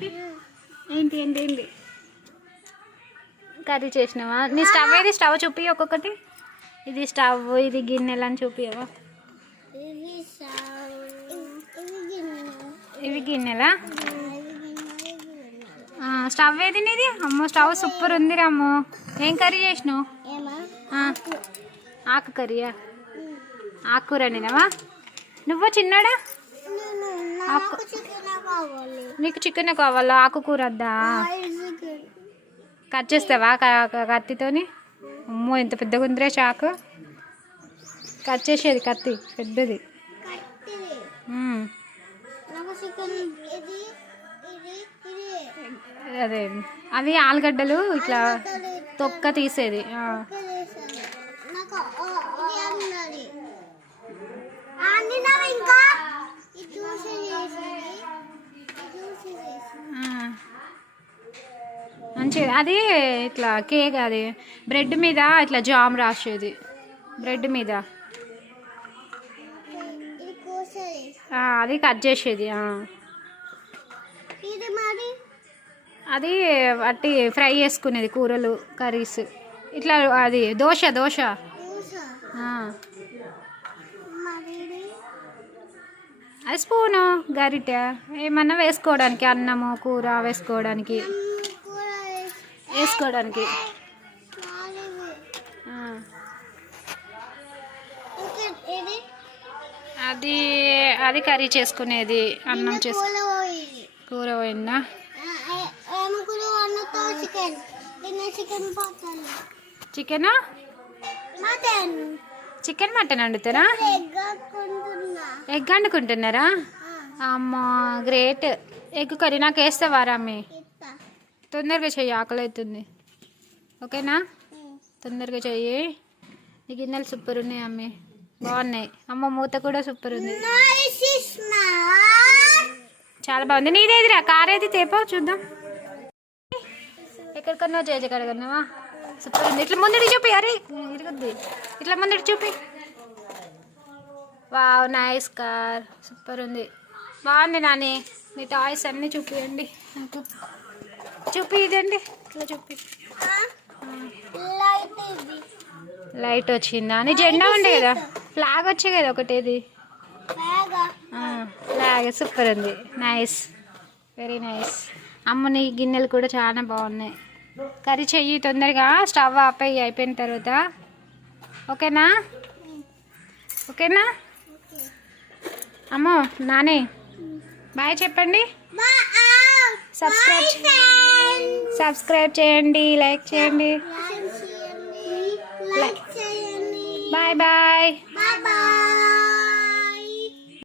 చూపి. ఏంటి ఏంటి ఏంటి కర్రీ చేసినావా? నీ స్టవ్ ఏది? స్టవ్ చూపి ఒక్కొక్కటి. ఇది స్టవ్, ఇది గిన్నెలు అని చూపియవా? ఇవి గిన్నెలా? స్టవ్ ఏది నీది? అమ్మో స్టవ్ సూపర్ ఉంది రాము. ఏం కర్రీ చేసినావు? ఆకు కర్రీయా? ఆకుకూర వండినావా? నువ్వు చిన్నడా? నీకు చికెన్ కావాలా? ఆకుకూర వద్దా? కట్ చేస్తావా కత్తితోని? అమ్మో ఎంత పెద్దగా ఉందిరా చాకు. కట్ చేసేది కత్తి పెద్దది. అదే అవి ఆలుగడ్డలు ఇట్లా తొక్క తీసేది. మంచిది. అది ఇట్లా కేక్, అది బ్రెడ్ మీద ఇట్లా జామ్ రాసేది. బ్రెడ్ మీద అది కట్ చేసేది. అది అట్టి ఫ్రై చేసుకునేది కూరలు కర్రీస్ ఇట్లా. అది దోశ దోశ. అది స్పూను గరిటె ఏమన్నా వేసుకోవడానికి, అన్నము కూర వేసుకోవడానికి. అది అది కర్రీ చేసుకునేది. అన్నం చేసుకు కూర పోయిందా? చికెన్ చికెన్ మటన్ వండుతారా? ఎగ్ వండుకుంటున్నారా? అమ్మా గ్రేట్. ఎగ్ కర్రీ నాకు వేస్తావా రామ్మి? తొందరగా చెయ్యి, ఆకలి అవుతుంది. ఓకేనా? తొందరగా చెయ్యి. ఈ గిన్నెలు సూపర్ ఉన్నాయి అమ్మి, బాగున్నాయి. అమ్మ మూత కూడా సూపర్ ఉంది, చాలా బాగుంది. నీదేదిరా? కార్ ఏది? తేపో చూద్దాం. ఎక్కడికన్నా కడగన్నావా? సూపర్ ఉంది. ఇట్లా ముందడి చూపి. అరే ఇరుగుద్ది. ఇట్లా ముందడి చూపి. వావ్ నైస్ కార్, సూపర్ ఉంది, బాగుంది. నాని మీ టాయ్స్ అన్నీ చూపియండి నాకు. చూపి ఇదండి, ఇట్లా చూపి. లైట్ వచ్చిందా? నీ జెండా ఉండే కదా, ఫ్లాగ్ వచ్చే కదా ఒకటేది. ఫ్లాగ్ సూపర్ ఉంది, నైస్, వెరీ నైస్. అమ్మ నీ గిన్నెలు కూడా చాలా బాగున్నాయి. కర్రీ చెయ్యి తొందరగా, స్టవ్ ఆపేయి అయిపోయిన తర్వాత. ఓకేనా? ఓకేనా అమ్మో? నాని బాయ్ చెప్పండి. సబ్స్క్రైబ్ చేయండి, లైక్ చేయండి. Bye bye.